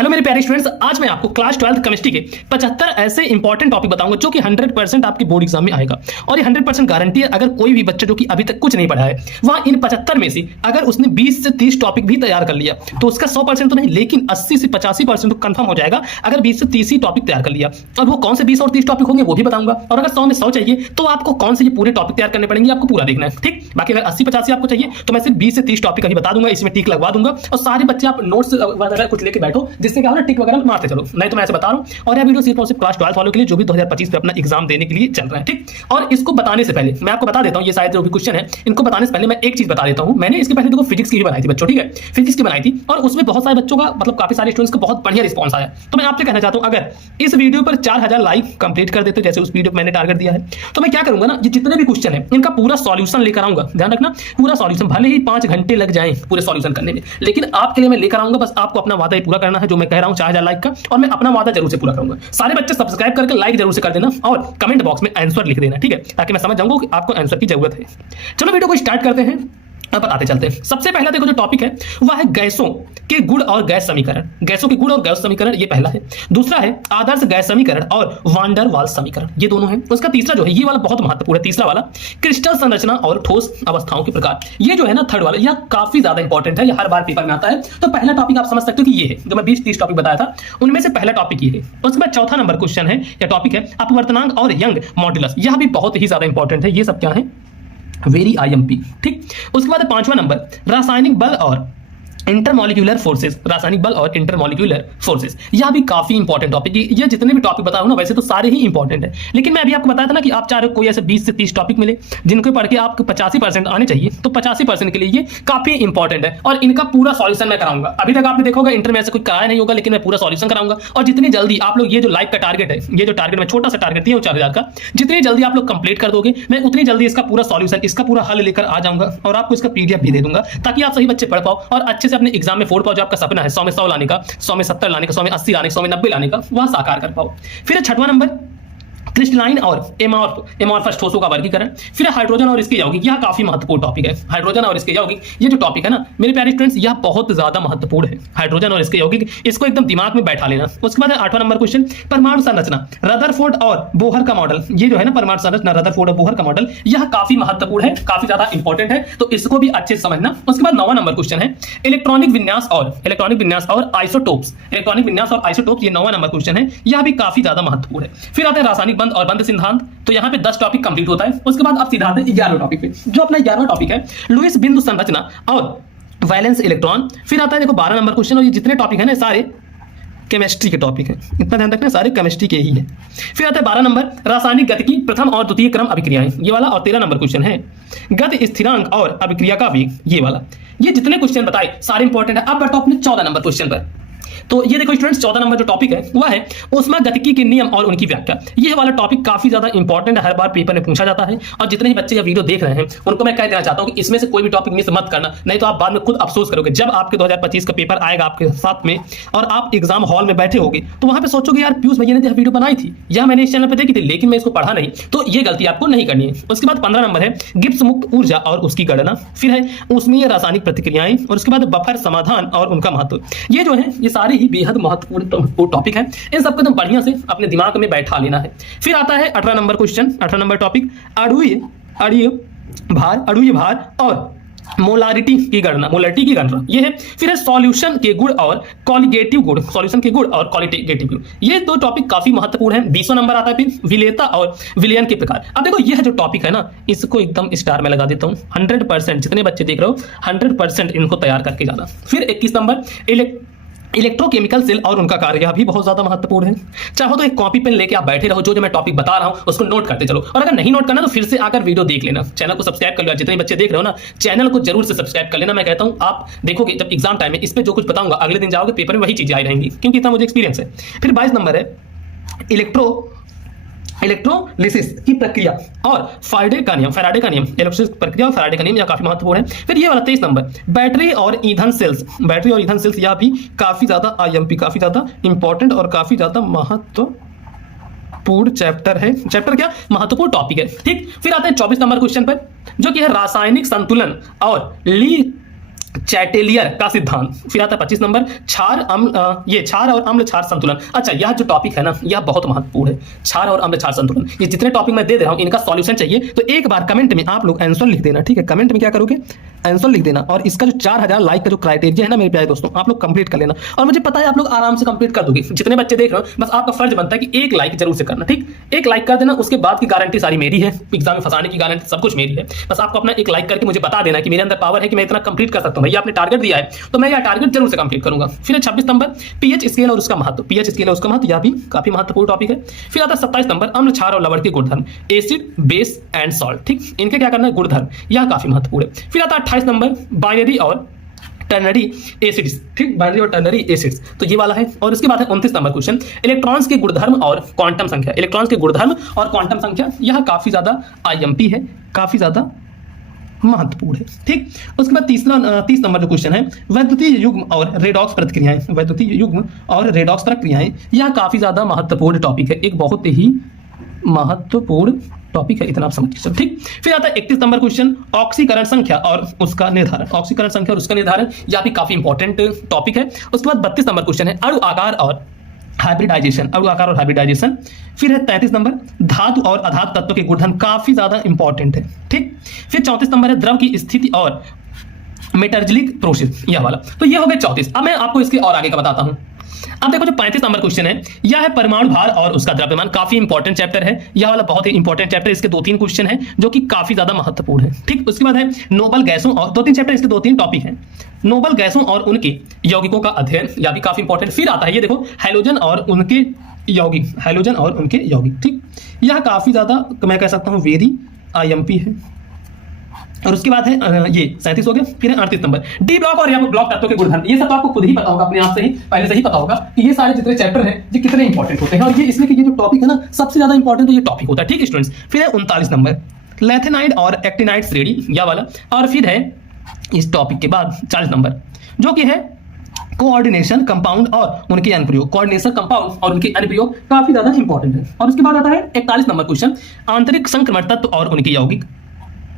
Hello मेरे प्यारे students, आज मैं आपको क्लास 12th केमिस्ट्री के 75 ऐसे इंपॉर्टेंट टॉपिक बताऊंगा जो कि 100% आपके बोर्ड एग्जाम में आएगा। और ये 100% गारंटी है, अगर कोई भी बच्चा जो कि अभी तक कुछ नहीं पढ़ा है वह इन 75 में से अगर उसने 20 से 30 टॉपिक भी तैयार कर लिया तो उसका 100% तो नहीं लेकिन 80 से 85% तो कंफर्म हो जाएगा अगर 20 से 30 ही टॉपिक तैयार कर लिया। और वो कौन से 20 और 30 टॉपिक होंगे वो भी बताऊंगा। और अगर 100 में 100 चाहिए तो आपको कौन से ये पूरे टॉपिक तैयार करने पड़ेंगे, आपको पूरा देखना है। ठीक, बाकी अगर 80-85 आपको चाहिए तो मैं सिर्फ 20 से 30 टॉपिक ही बता दूंगा, इसमें टिक लगवा दूंगा और सारे बच्चे आप नोट्स वगैरह कुछ लेके बैठो जिससे क्या होगा टिक वगैरह मारते चलो। नहीं तो मैं ऐसे बता रहा हूं। और यह वीडियो सिर्फ और सिर्फ क्लास 12 वालों के लिए जो भी 2025 पे अपना एग्जाम देने के लिए चल रहा है। ठीक, और इसको बताने से पहले मैं आपको बता देता हूं, ये शायद जो भी क्वेश्चन है इनको बताने से पहले मैं एक चीज बता देता हूं। मैंने इसके पहले देखो फिजिक्स की भी बनाई थी बच्चों, ठीक है, फिजिक्स की बनाई थी और उसमें बहुत सारे बच्चों का मतलब काफी सारे स्टूडेंट्स का बहुत बढ़िया रिस्पांस आया। तो मैं आपसे कहना चाहता हूं, अगर इस वीडियो पर 4000 लाइक कंप्लीट कर देते जैसे उस वीडियो पर मैंने टारगेट दिया है तो मैं क्या करूंगा ना, ये जितने भी क्वेश्चन है इनका पूरा सॉल्यूशन लेकर आऊंगा। ध्यान रखना, पूरा सॉल्यूशन, भले ही 5 घंटे लग जाएं पूरे सॉल्यूशन करने में, लेकिन आपके लिए मैं लेकर आऊंगा। बस आपको अपना वादा ही पूरा करना है जो मैं कह रहा हूं 4000 लाइक का, और मैं अपना वादा जरूर से पूरा करूंगा। सारे बच्चे सब्सक्राइब करके लाइक जरूर से कर देना और कमेंट बॉक्स में आंसर लिख देना, ठीक है, ताकि मैं समझ जाऊंगा कि आपको आंसर की जरूरत है। चलो वीडियो को स्टार्ट करते हैं, अब बताते चलते हैं। सबसे पहला देखो जो टॉपिक है वह है गैसों के गुण और गैस समीकरण। गैसों के गुण और गैस समीकरण ये पहला है। दूसरा है आदर्श गैस समीकरण और वान डर वाल्स समीकरण, ये दोनों हैं। उसका तीसरा जो है ये वाला बहुत महत्वपूर्ण है, तीसरा वाला क्रिस्टल संरचना और ठोस अवस्थाओं के प्रकार, ये जो है ना थर्ड वाला, यह काफी ज्यादा इंपॉर्टेंट है, ये हर बार पेपर में आता है। तो पहला टॉपिक आप समझ सकते हो कि ये है जो मैं 20-30 टॉपिक बताया था उनमें से पहला टॉपिक ये है। उसके बाद चौथा नंबर क्वेश्चन है या टॉपिक है अपवर्तनांक और यंग मॉड्यूलस, यह भी बहुत ही ज्यादा इंपॉर्टेंट है। ये सब क्या है, वेरी IMP। ठीक, उसके बाद 5वां नंबर रासायनिक बल और इंटरमॉलिक्यूलर फोर्सेस, रासायनिक बल और इंटरमॉलिक्यूलर फोर्सेस, यह भी काफी इंपॉर्टेंट टॉपिक। ये जितने भी टॉपिक बताऊं ना वैसे तो सारे ही इंपॉर्टेंट है, लेकिन मैं अभी आपको बताया था ना कि आप चाहे कोई ऐसे 20 से 30 टॉपिक मिले जिनको पढ़ के आपको 85% आने चाहिए, तो 85% के लिए ये काफी इंपॉर्टेंट है और इनका पूरा सॉल्यूशन मैं कराऊंगा। अभी तक आपने देखोगे इंटर में ऐसे कोई कराया नहीं होगा, लेकिन मैं पूरा सॉल्यूशन कराऊंगा। और जितनी जल्दी आप लोग ये जो लाइक का टारगेट है, ये जो टारगेट मैं छोटा सा टारगेट दिया हूं 4000 का, जितनी जल्दी आप लोग कंप्लीट कर दोगे मैं उतनी जल्दी इसका पूरा सॉल्यूशन, इसका पूरा हल लेकर आ जाऊंगा और आपको इसका PDF भी दे दूंगा, ताकि आप सही बच्चे पढ़ पाओ और अच्छे से अपने एग्जाम में फोड़ पाओ। जो आपका सपना है 100 में 100 लाने का, 100 में 70 लाने का, 100 में 80 लाने का, 100 में 90 लाने का, वह साकार कर पाओ। फिर 6वां नंबर क्रिस्टलाइन और एमॉर्फस ठोसों का वर्गीकरण। फिर हाइड्रोजन और इसके यौगिक, यह काफी महत्वपूर्ण टॉपिक है। हाइड्रोजन और इसके यौगिक, ये जो टॉपिक है ना मेरे प्यारे स्टूडेंट्स, यह बहुत ज्यादा महत्वपूर्ण है। हाइड्रोजन और इसके यौगिक, इसको एकदम दिमाग में बैठा लेना। उसके बाद 8वां नंबर क्वेश्चन परमाणु संरचना, रदरफोर्ड और बोहर का मॉडल, ये जो है ना परमाणु संरचना रदरफोर्ड और बोहर का मॉडल, यह काफी महत्वपूर्ण है, काफी ज्यादा इंपॉर्टेंट है, तो इसको भी अच्छे से समझना। उसके बाद 9वां नंबर क्वेश्चन है इलेक्ट्रॉनिक विन्यास और आइसोटोप्स। इलेक्ट्रॉनिक विन्यास और आइसोटोप्स, ये 9वां नंबर क्वेश्चन है, यह भी काफी ज्यादा महत्वपूर्ण है। फिर आते हैं रासायनिक बंध और बंध सिद्धांत, तो यहाँ पे 10 टॉपिक कंप्लीट होता है। उसके बाद आप सीधा आते हैं 11वें टॉपिक पे, जो अपना 11वां टॉपिक है लुईस बिंदु संरचना और वैलेंस इलेक्ट्रॉन। फिर आता है देखो 12 नंबर क्वेश्चन, और ये जितने टॉपिक है ना सारे केमिस्ट्री के टॉपिक है, इतना ध्यान रखना, सारे केमिस्ट्री के ही है। फिर आता है 12 नंबर रासायनिक गतिकी प्रथम और द्वितीय क्रम अभिक्रियाएं, ये वाला। और 13 नंबर क्वेश्चन है गति स्थिरांक और अभिक्रिया का वेग, ये वाला। ये जितने क्वेश्चन बताए सारे इंपॉर्टेंट है। अब बढ़ता हूं अपने 14 नंबर क्वेश्चन पर। तो ये देखो स्टूडेंट्स, 14 नंबर जो टॉपिक है वह है ऊष्मागतिकी के नियम और उनकी व्याख्या। ये वाला टॉपिक काफी ज्यादा इंपॉर्टेंट है, हर बार पेपर में पूछा जाता है। और जितने ही बच्चे ये वीडियो देख रहे हैं उनको मैं कह देना चाहता हूं कि इसमें से कोई भी टॉपिक मिस मत करना, नहीं तो आप बाद में खुद अफसोस करोगे। जब आपके 2025 का पेपर आएगा आपके साथ में और आप एग्जाम हॉल में बैठे होगे तो वहां पे सोचोगे यार पीयूष भैया ने तो वीडियो बनाई थी या मैंने इस चैनल पर देखी थी लेकिन मैं इसको पढ़ा नहीं, तो ये गलती आपको नहीं करनी है। उसके बाद 15 नंबर है गिब्स मुक्त ऊर्जा और उसकी गणना। फिर है ऊष्मीय रासायनिक प्रतिक्रियाएं, और उसके बाद बफर समाधान और उनका महत्व। ये जो है ये सारे ही बेहद महत्वपूर्ण टॉपिक है, इन सबको एकदम बढ़िया से अपने दिमाग में बैठा लेना है। फिर आता है 18 नंबर क्वेश्चन, 18 नंबर टॉपिक अणुवीय भार और मोलारिटी की गणना, ये है। फिर है सॉल्यूशन के गुण और कॉलिगेटिव गुण, सॉल्यूशन के गुण और क्वालिटेटिव गुण, ये 2 टॉपिक काफी महत्वपूर्ण है। 20वां नंबर आता है फिर विलेयता और विलयन के प्रकार। अब देखो यह जो टॉपिक है ना इसको एकदम स्टार में लगा देता हूं। 100% जितने बच्चे देख रहे हो 100% इनको तैयार करके जाना। फिर 21 नंबर इलेक्ट्रोकेमिकल सेल और उनका कार्य, यह भी बहुत ज्यादा महत्वपूर्ण है। चाहो तो एक कॉपी पेन लेके आप बैठे रहो, जो मैं टॉपिक बता रहा हूं उसको नोट करते चलो, और अगर नहीं नोट करना तो फिर से आकर वीडियो देख लेना। चैनल को सब्सक्राइब कर लो, जितने बच्चे देख रहे हो ना चैनल को जरूर से सब्सक्राइब कर लेना। मैं कहता हूं आप देखोगे जब एग्जाम टाइम में इस पे जो कुछ बताऊंगा अगले दिन जाओगे पेपर में वही चीजें आई रहेंगी, क्योंकि इतना मुझे एक्सपीरियंस है। फिर 22 नंबर है इलेक्ट्रोलिसिस की प्रक्रिया और फैराडे का नियम, इलेक्ट्रोलिसिस प्रक्रिया और फैराडे का नियम, यह काफी महत्वपूर्ण है। फिर ये वाला 23 नंबर बैटरी और ईंधन सेल्स, यह भी काफी ज्यादा IMP, काफी ज्यादा इंपॉर्टेंट और काफी ज्यादा महत्वपूर्ण चैप्टर है। चैप्टर क्या, महत्वपूर्ण टॉपिक है। ठीक, फिर आते हैं 24 नंबर क्वेश्चन पर, जो कि है रासायनिक संतुलन और ली चैटेलियर का सिद्धांत। फिर आता है 25 नंबर क्षार ये क्षार और अम्ल क्षार संतुलन। अच्छा, यह जो टॉपिक है ना, यह बहुत महत्वपूर्ण है, क्षार और अम्ल क्षार संतुलन। ये जितने टॉपिक मैं दे रहा हूं इनका सॉल्यूशन चाहिए तो एक बार कमेंट में आप लोग आंसर लिख देना, ठीक है। कमेंट में क्या करोगे, आंसर लिख देना, और इसका जो 4000 लाइक का जो क्राइटेरिया है ना मेरे प्यारे दोस्तों, आप लोग कंप्लीट कर लेना। और मुझे पता है आप लोग आराम से कंप्लीट कर दोगे। जितने बच्चे देख रहे हो, बस आपका फर्ज बनता है कि एक लाइक जरूर से करना, ठीक। एक लाइक कर देना, उसके बाद की गारंटी सारी मेरी है, एग्जाम में फंसाने की गारंटी सब कुछ मेरी है। बस आपको अपना एक लाइक करके मुझे बता देना कि मेरे अंदर पावर है कि मैं इतना कंप्लीट कर सकता हूं। भैया आपने टारगेट दिया है तो मैं यह टारगेट जरूर से कंप्लीट करूंगा। फिर 26 नंबर पीएच स्केल और उसका महत्व। पीएच स्केल और उसका महत्व, यह भी काफी महत्वपूर्ण टॉपिक है। फिर आता है 27 नंबर अम्ल क्षार और लवण के गुणधर्म, एसिड बेस एंड सॉल्ट, ठीक। इनके क्या करना है, गुणधर्म, यह काफी महत्वपूर्ण है। फिर आता है 28 नंबर बाइनरी और टर्नरी एसिड्स, ठीक, बाइनरी और टर्नरी एसिड्स, तो ये वाला है। और उसके बाद है 29 नंबर क्वेश्चन इलेक्ट्रॉन्स के गुणधर्म और क्वांटम संख्या। इलेक्ट्रॉन्स के गुणधर्म और क्वांटम संख्या, यह काफी ज्यादा आईएमपी है, काफी ज्यादा महत्वपूर्ण है, ठीक। उसके बाद 30 नंबर जो क्वेश्चन है वैद्युतीय युग्म और रेडॉक्स प्रतिक्रियाएं। वैद्युतीय युग्म और रेडॉक्स प्रतिक्रियाएं, यह काफी ज्यादा महत्वपूर्ण टॉपिक है, एक बहुत ही महत्वपूर्ण टॉपिक है, इतना आप समझ लीजिए, ठीक। फिर आता है 31 नंबर क्वेश्चन ऑक्सीकरण संख्या और उसका निर्धारण। ऑक्सीकरण संख्या और उसका निर्धारण, यह भी काफी इंपॉर्टेंट टॉपिक है। उसके बाद 32 नंबर क्वेश्चन है अणु आकार और हाइब्रिडाइजेशन, अणु आकार और हाइब्रिडाइजेशन। फिर है 33 नंबर धातु और अधातु तत्व के गुणधर्म, काफी ज्यादा इंपॉर्टेंट है, ठीक। फिर 34 नंबर है द्रव की स्थिति और मेटर्जिलिक प्रोसेस, यह वाला। तो ये हो गए 34। अब मैं आपको इसके और आगे का बताता हूं। अब देखो जो 35 नंबर क्वेश्चन है, यह है परमाणु भार और उसका द्रव्यमान। काफी इंपॉर्टेंट चैप्टर है यह वाला, बहुत ही इंपॉर्टेंट चैप्टर। इसके 2-3 क्वेश्चन है जो कि काफी ज्यादा महत्वपूर्ण है, ठीक। उसके बाद है नोबल गैसों और 2-3 चैप्टर, इसके 2-3 टॉपिक है। नोबल गैसों और उनके यौगिकों का अध्ययन, यह भी काफी इंपॉर्टेंट। फिर आता है ये देखो हैलोजन और उनके यौगिक, हैलोजन और उनके यौगिक, ठीक। यह काफी ज्यादा मैं कह सकता हूं वेरी आईएमपी है। और उसके बाद है ये 37 हो गया। फिर है 38 नंबर डी ब्लॉक और यहाँ ब्लॉक तत्वों के गुणधर्म। ये सब तो आपको खुद ही पता होगा, अपने आप से ही पहले से ही पता होगा कि ये सारे जितने चैप्टर हैं ये कितने इंपॉर्टेंट होते हैं। और ये इसलिए कि ये जो टॉपिक है ना सबसे ज्यादा इंपॉर्टेंट तो ये टॉपिक होता है, ठीक स्टूडेंट्स। फिर है 39 नंबर लेथेनाइड और एक्टिनाइड श्रेणी, यह वाला। और फिर है इस टॉपिक के बाद 40 नंबर जो कि है कोऑर्डिनेशन कंपाउंड और उनके अनुप्रयोग। कोऑर्डिनेशन कंपाउंड और उनके अनुप्रयोग काफी ज्यादा इंपॉर्टेंट है। और उसके बाद आता है 41 नंबर क्वेश्चन आंतरिक संक्रमण तत्व और उनके यौगिक,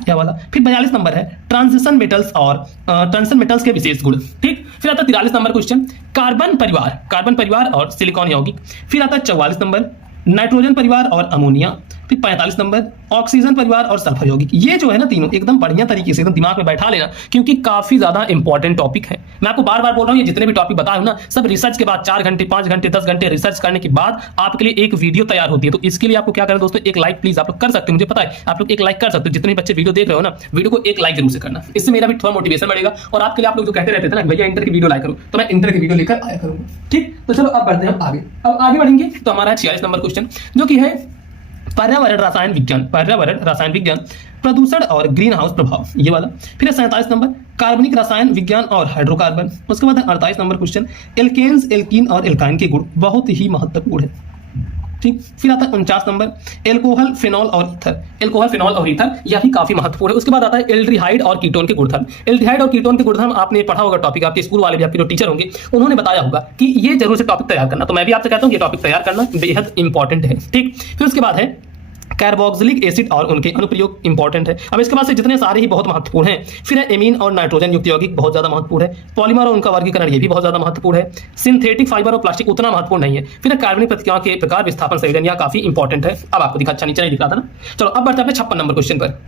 क्या वाला। फिर 42 नंबर है ट्रांजिशन मेटल्स और ट्रांजिशन मेटल्स के विशेष गुण, ठीक। फिर आता है 43 नंबर क्वेश्चन कार्बन परिवार और सिलिकॉन यौगिक। फिर आता है 44 नंबर नाइट्रोजन परिवार और अमोनिया। फिर 45 नंबर ऑक्सीजन परिवार और सल्फर यौगिक। ये जो है ना तीनों एकदम बढ़िया तरीके से एकदम दिमाग में बैठा लेना, क्योंकि काफी ज्यादा इंपॉर्टेंट टॉपिक है। मैं आपको बार बार बोल रहा हूँ, ये जितने भी टॉपिक बता रहा हूं ना सब रिसर्च के बाद 4 घंटे 5 घंटे 10 घंटे रिसर्च करने के बाद आपके लिए एक वीडियो तैयार होती है। तो इसके लिए आपको क्या करना दोस्तों, एक लाइक प्लीज आप लोग कर सकते हो, मुझे पता है आप लोग एक लाइक कर सकते हो। जितने बच्चे वीडियो देख रहे हो ना, वीडियो को एक लाइक जरूर से करना, इससे मेरा भी थोड़ा मोटिवेशन बढ़ेगा। और आपके लिए आप लोग जो कहते रहते थे ना भैया इंटर की वीडियो लाइक करो, तो मैं इंटर की वीडियो लेकर आया करूंगा, ठीक। तो चलो अब बढ़ते हैं आगे। अब आगे बढ़ेंगे तो हमारा 46 नंबर क्वेश्चन जो कि है पर्यावरण रसायन विज्ञान प्रदूषण और ग्रीन हाउस प्रभाव, ये वाला। फिर 47 नंबर कार्बनिक रसायन विज्ञान और हाइड्रोकार्बन। उसके बाद 48 नंबर क्वेश्चन एल्केन्स एल्कीन और एल्काइन के गुण, बहुत ही महत्वपूर्ण है, ठीक। फिर आता है 49 नंबर एल्कोहल फिनॉल और ईथर, यह भी काफी महत्वपूर्ण है। उसके बाद आता है एल्डिहाइड और कीटोन के गुणधर्म। एल्डिहाइड और कीटोन के गुणधर्म आपने पढ़ा होगा टॉपिक, आपके स्कूल वाले भी आपके जो टीचर होंगे उन्होंने बताया होगा कि ये जरूर से टॉपिक तैयार करना। तो मैं भी आपसे कहता हूं ये टॉपिक तैयार करना बेहद इंपॉर्टेंट है, ठीक। फिर उसके बाद है कार्बोक्सिलिक एसिड और उनके अनुप्रयोग इंपॉर्टेंट है। अब इसके बाद से जितने सारे ही बहुत महत्वपूर्ण हैं। फिर है एमीन और नाइट्रोजन युक्त यौगिक, बहुत ज्यादा महत्वपूर्ण है। पॉलीमर और उनका वर्गीकरण, ये भी बहुत ज्यादा महत्वपूर्ण है। सिंथेटिक फाइबर और प्लास्टिक उतना महत्वपूर्ण नहीं है। फिर है कार्बनिक प्रतिक्रियाओं के प्रकार विस्थापन संयोजन, यह काफी इंपॉर्टेंट है। अब आपको दिखा, अच्छा नीचे नहीं दिख रहा था ना। चलो अब बढ़ते हैं 56 नंबर क्वेश्चन पर।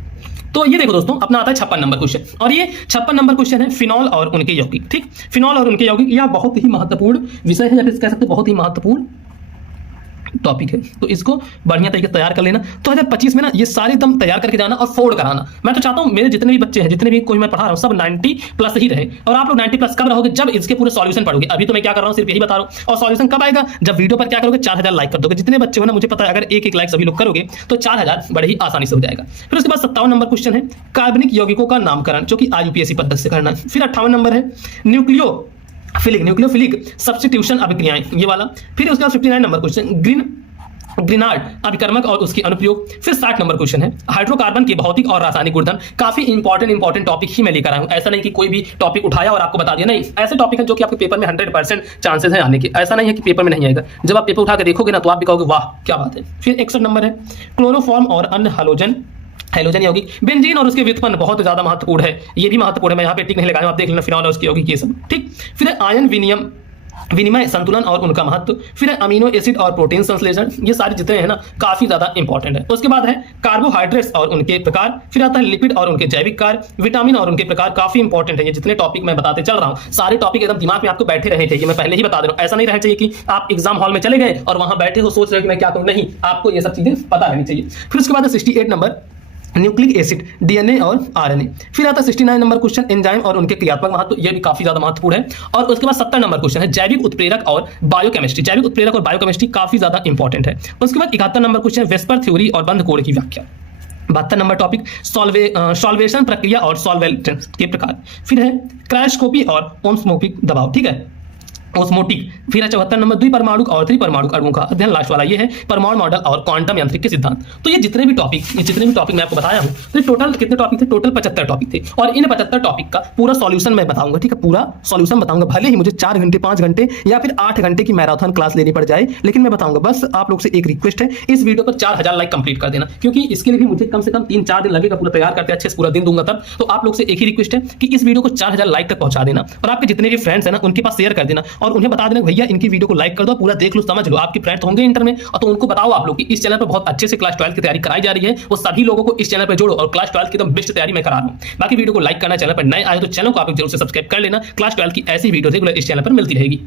तो ये देखो दोस्तों अपना आता है 56 नंबर क्वेश्चन, और ये 56 नंबर क्वेश्चन है फिनॉल और उनके यौगिक, ठीक। फिनॉल और उनके यौगिक यह बहुत ही महत्वपूर्ण विषय है, या फिर कह सकते हैं बहुत ही महत्वपूर्ण टॉपिक है। तो इसको बढ़िया तरीके से तैयार कर लेना। 2025 में ना ये सारे एकदम तैयार करके जाना और फोड़ कराना। मैं तो चाहता हूं मेरे जितने भी बच्चे हैं, जितने भी कोई मैं पढ़ा रहा हूं, सब 90 प्लस ही रहे। और आप लोग 90 प्लस कब रहोगे, जब इसके पूरे सॉल्यूशन पढ़ोगे। अभी तो मैं क्या कर रहा हूं सिर्फ यही बता रहा हूं। और सॉल्यूशन कब आएगा, जब वीडियो पर क्या करोगे 4000 लाइक कर दोगे। जितने बच्चे हो ना मुझे पता है अगर एक लाइक सभी लोग करोगे तो 4000 बड़े ही आसानी से हो जाएगा। फिर उसके बाद 57 नंबर क्वेश्चन है कार्बनिक यौगिकों का नामकरण, जो कि यूपीएससी पद्धति से करना है। फिर 58 नंबर है न्यूक्लियोफिलिक सब्स्टिट्यूशन अभिक्रियाएं, ये वाला। फिर उसके बाद 59 नंबर क्वेश्चन ग्रीनार्ड अभिकर्मक और उसके अनुप्रयोग। फिर 60 नंबर क्वेश्चन है हाइड्रोकार्बन के भौतिक और रासायनिक गुणधर्म। काफी इंपॉर्टेंट टॉपिक ही मैं लेकर आया हूं। ऐसा नहीं कि कोई भी टॉपिक उठाया और आपको बता दिया, नहीं। ऐसे टॉपिक है जो कि आपके पेपर में 100% चांसेस है आने के। ऐसा नहीं है कि पेपर में नहीं आएगा, जब आप पेपर उठा के देखोगे ना तो आप भी कहोगे वाह क्या बात है। फिर 61 नंबर है क्लोरोफॉर्म और अन्य हालोजन हेलोजन यौगिक, बेंजीन और उसके व्युत्पन्न बहुत ज्यादा महत्वपूर्ण है, ये भी महत्वपूर्ण है, मैं यहाँ पे टिक नहीं लगाया, आप देख लेना, फिनॉल और उसके यौगिक ये सब। ठीक, फिर है आयन विनिमय संतुलन और उनका महत्व, फिर है अमीनो एसिड और प्रोटीन संश्लेषण, ये सारे जितने हैं ना काफी ज्यादा इंपॉर्टेंट है। उसके बाद है कार्बोहाइड्रेट्स और उनके प्रकार, फिर आता है लिपिड और उनके जैविक कार्य, विटामिन और उनके प्रकार, काफी इंपॉर्टेंट है। ये जितने टॉपिक मैं बताते चल रहा हूँ सारे टॉपिक एकदम दिमाग में आपको बैठे रहने चाहिए, मैं पहले ही बता दे रहा हूँ। ऐसा नहीं रहना चाहिए कि आप एग्जाम हॉल में चले गए और वहां बैठे हो सोच रहे हो कि मैं क्या करूँ, नहीं, आपको ये सब चीजें पता रहनी चाहिए। फिर उसके बाद है 68 नंबर न्यूक्लिक एसिड, डीएनए और आरएनए। फिर आता है 69 नंबर क्वेश्चन एंजाइम और उनके क्रियात्मक महत्व, ये भी काफी ज्यादा महत्वपूर्ण है। और उसके बाद 70 नंबर क्वेश्चन है जैविक उत्प्रेरक और बायोकेमिस्ट्री, जैविक उत्प्रेरक और बायोकेमिस्ट्री काफी ज्यादा इंपॉर्टेंट है। उसके बाद 71 नंबर क्वेश्चन वेस्पर थ्योरी और बंद कोण की व्याख्या। 72 नंबर टॉपिक सॉल्वेशन प्रक्रिया और सॉल्वेंट के प्रकार, फिर है क्रायोस्कोपी और ओस्मोटिक दबाव, ठीक है, ओस्मोटिक। फिर है 74 नंबर द्विपरमाणु और त्रिपरमाणु अणुओं का अध्ययन, लास्ट वाला ये है परमाणु मॉडल और क्वांटम यांत्रिक के सिद्धांत। तो ये जितने भी टॉपिक मैं आपको बताया हूं, तो टोटल कितने टॉपिक थे, टोटल 75 टॉपिक थे। और इन 75 टॉपिक का पूरा सॉल्यूशन मैं बताऊंगा, ठीक है, पूरा सॉल्यूशन बताऊंगा, भले ही मुझे 4 घंटे 5 घंटे या फिर 8 घंटे की मैराथन क्लास लेनी पड़ जाए, लेकिन मैं बताऊंगा। बस आप लोग से एक रिक्वेस्ट है, इस वीडियो पर 4000 लाइक कंप्लीट कर देना, क्योंकि इसके लिए भी मुझे कम से कम 3-4 दिन लगेगा पूरा तैयार करते, अच्छे से पूरा दिन दूंगा तब। तो आप लोग से एक ही रिक्वेस्ट है कि इस वीडियो को 4000 लाइक तक पहुंचा देना और आपके जितने भी फ्रेंड्स हैं ना उनके पास शेयर कर देना और उन्हें बता देना भैया इनकी वीडियो को लाइक कर दो, पूरा देख लो, समझ लो। आपके फ्रेंड्स होंगे इंटर में, और तो उनको बताओ आप लोग कि इस चैनल पर बहुत अच्छे से क्लास 12 की तैयारी कराई जा रही है, वो सभी लोगों को इस चैनल पर जोड़ो और क्लास 12 की एकदम बेस्ट तैयारी मैं करा रहा हूं। बाकी वीडियो को लाइक करना, चैनल पर नए आए तो चैनल को आप जरूर से सब्सक्राइब कर लेना। क्लास 12 की ऐसी वीडियो रेगुलर इस चैनल पर मिलती रहेगी।